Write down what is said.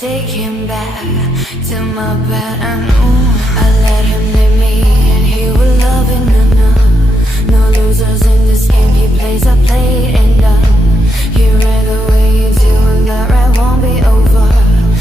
take him back to my bed. I knew I let him lead me and he would love it. No losers in this game. He plays, I play, and he read the